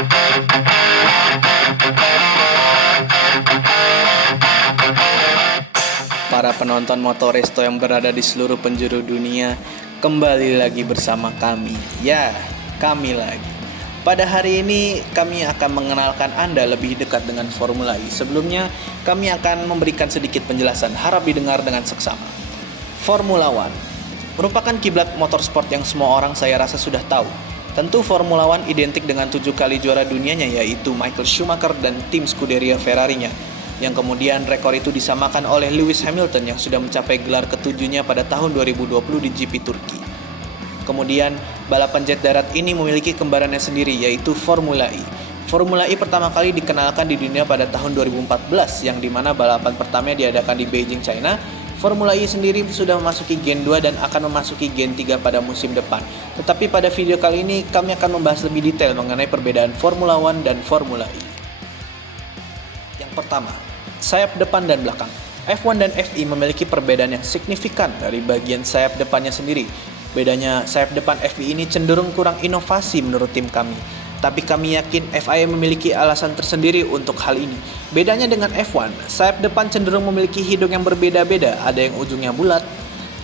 Para penonton Motoresto yang berada di seluruh penjuru dunia, kembali lagi bersama kami. Ya, kami lagi. Pada hari ini kami akan mengenalkan Anda lebih dekat dengan Formula E. Sebelumnya, kami akan memberikan sedikit penjelasan, harap didengar dengan seksama. Formula One merupakan kiblat motorsport yang semua orang saya rasa sudah tahu. Tentu Formula One identik dengan 7 kali juara dunianya, yaitu Michael Schumacher dan tim Scuderia Ferrari-nya, yang kemudian rekor itu disamakan oleh Lewis Hamilton yang sudah mencapai gelar ketujuhnya pada tahun 2020 di GP Turki. Kemudian, balapan jet darat ini memiliki kembarannya sendiri, yaitu Formula E. Formula E pertama kali dikenalkan di dunia pada tahun 2014, yang dimana balapan pertama diadakan di Beijing, China. Formula E sendiri sudah memasuki Gen 2 dan akan memasuki Gen 3 pada musim depan. Tetapi pada video kali ini, kami akan membahas lebih detail mengenai perbedaan Formula One dan Formula E. Yang pertama, sayap depan dan belakang. F1 dan FI memiliki perbedaan yang signifikan dari bagian sayap depannya sendiri. Bedanya, sayap depan FI ini cenderung kurang inovasi menurut tim kami. Tapi kami yakin FIA memiliki alasan tersendiri untuk hal ini. Bedanya dengan F1, sayap depan cenderung memiliki hidung yang berbeda-beda. Ada yang ujungnya bulat,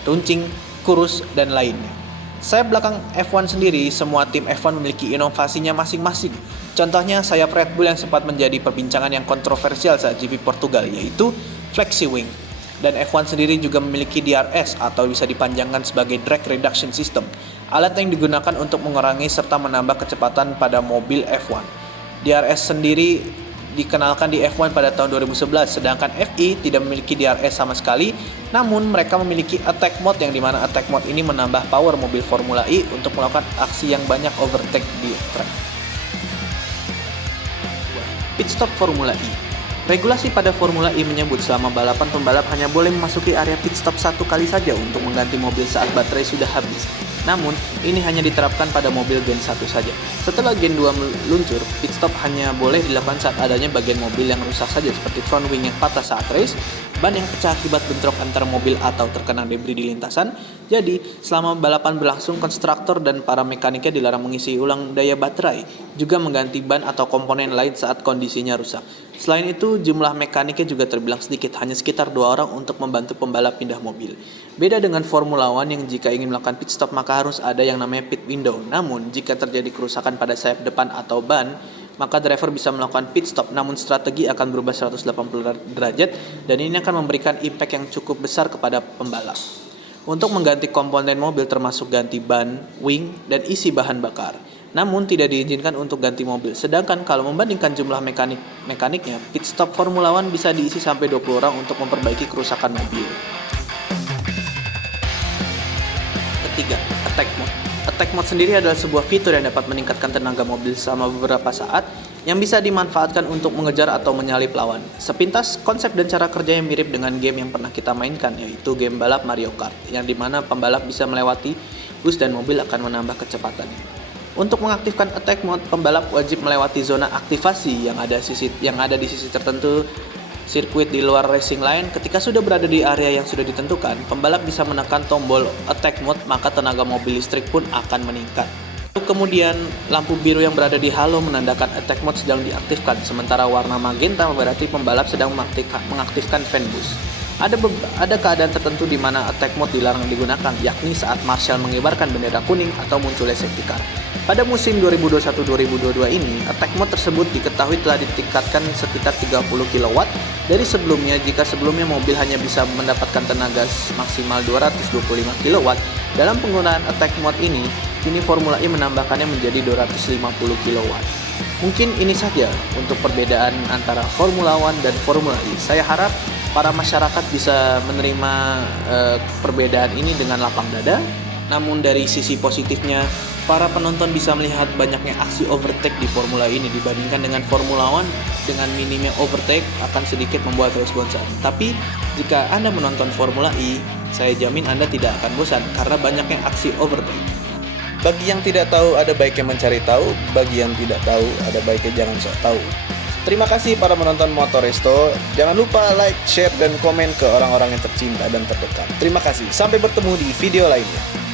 runcing, kurus, dan lainnya. Sayap belakang F1 sendiri, semua tim F1 memiliki inovasinya masing-masing. Contohnya sayap Red Bull yang sempat menjadi perbincangan yang kontroversial saat GP Portugal, yaitu Flexi Wing. Dan F1 sendiri juga memiliki DRS atau bisa dipanjangkan sebagai Drag Reduction System, alat yang digunakan untuk mengurangi serta menambah kecepatan pada mobil F1. DRS sendiri dikenalkan di F1 pada tahun 2011, sedangkan FI tidak memiliki DRS sama sekali, namun mereka memiliki Attack Mode yang dimana Attack Mode ini menambah power mobil Formula E untuk melakukan aksi yang banyak overtake di track. Pit Stop Formula E. Regulasi pada Formula E menyebut selama balapan pembalap hanya boleh memasuki area pit stop 1 kali saja untuk mengganti mobil saat baterai sudah habis. Namun, ini hanya diterapkan pada mobil Gen 1 saja. Setelah Gen 2 meluncur, pit stop hanya boleh dilakukan saat adanya bagian mobil yang rusak saja seperti front wing yang patah saat race, ban yang pecah akibat bentrok antara mobil atau terkena debris di lintasan. Jadi, selama balapan berlangsung, konstruktor dan para mekaniknya dilarang mengisi ulang daya baterai, juga mengganti ban atau komponen lain saat kondisinya rusak. Selain itu, jumlah mekaniknya juga terbilang sedikit, hanya sekitar 2 orang untuk membantu pembalap pindah mobil. Beda dengan Formula One yang jika ingin melakukan pit stop maka harus ada yang namanya pit window. Namun, jika terjadi kerusakan pada sayap depan atau ban, maka driver bisa melakukan pit stop, namun strategi akan berubah 180 derajat dan ini akan memberikan impact yang cukup besar kepada pembalap. Untuk mengganti komponen mobil termasuk ganti ban, wing, dan isi bahan bakar. Namun tidak diizinkan untuk ganti mobil. Sedangkan kalau membandingkan jumlah mekaniknya, pit stop Formula One bisa diisi sampai 20 orang untuk memperbaiki kerusakan mobil. Ketiga, Attack Mode. Attack Mode sendiri adalah sebuah fitur yang dapat meningkatkan tenaga mobil selama beberapa saat yang bisa dimanfaatkan untuk mengejar atau menyalip lawan. Sepintas, konsep dan cara kerja yang mirip dengan game yang pernah kita mainkan, yaitu game balap Mario Kart, yang dimana pembalap bisa melewati bus dan mobil akan menambah kecepatannya. Untuk mengaktifkan Attack Mode, pembalap wajib melewati zona aktivasi yang ada di sisi tertentu sirkuit di luar racing line. Ketika sudah berada di area yang sudah ditentukan, pembalap bisa menekan tombol Attack Mode, maka tenaga mobil listrik pun akan meningkat. Kemudian, lampu biru yang berada di halo menandakan Attack Mode sedang diaktifkan, sementara warna magenta berarti pembalap sedang mengaktifkan fan boost. Ada keadaan tertentu di mana Attack Mode dilarang digunakan, yakni saat marshal mengibarkan bendera kuning atau munculnya safety car. Pada musim 2021-2022 ini, Attack Mode tersebut diketahui telah ditingkatkan sekitar 30 kW dari sebelumnya. Jika sebelumnya mobil hanya bisa mendapatkan tenaga maksimal 225 kW, dalam penggunaan Attack Mode ini, kini Formula E menambahkannya menjadi 250 kW. Mungkin ini saja untuk perbedaan antara Formula One dan Formula E. Saya harap para masyarakat bisa menerima perbedaan ini dengan lapang dada. Namun dari sisi positifnya, para penonton bisa melihat banyaknya aksi overtake di Formula E ini dibandingkan dengan Formula One. Dengan minimnya overtake akan sedikit membuat race bosan. Tapi jika Anda menonton Formula E, saya jamin Anda tidak akan bosan karena banyaknya aksi overtake. Bagi yang tidak tahu, ada baiknya mencari tahu. Bagi yang tidak tahu, ada baiknya jangan sok tahu. Terima kasih para penonton Motoresto. Jangan lupa like, share, dan komen ke orang-orang yang tercinta dan terdekat. Terima kasih. Sampai bertemu di video lainnya.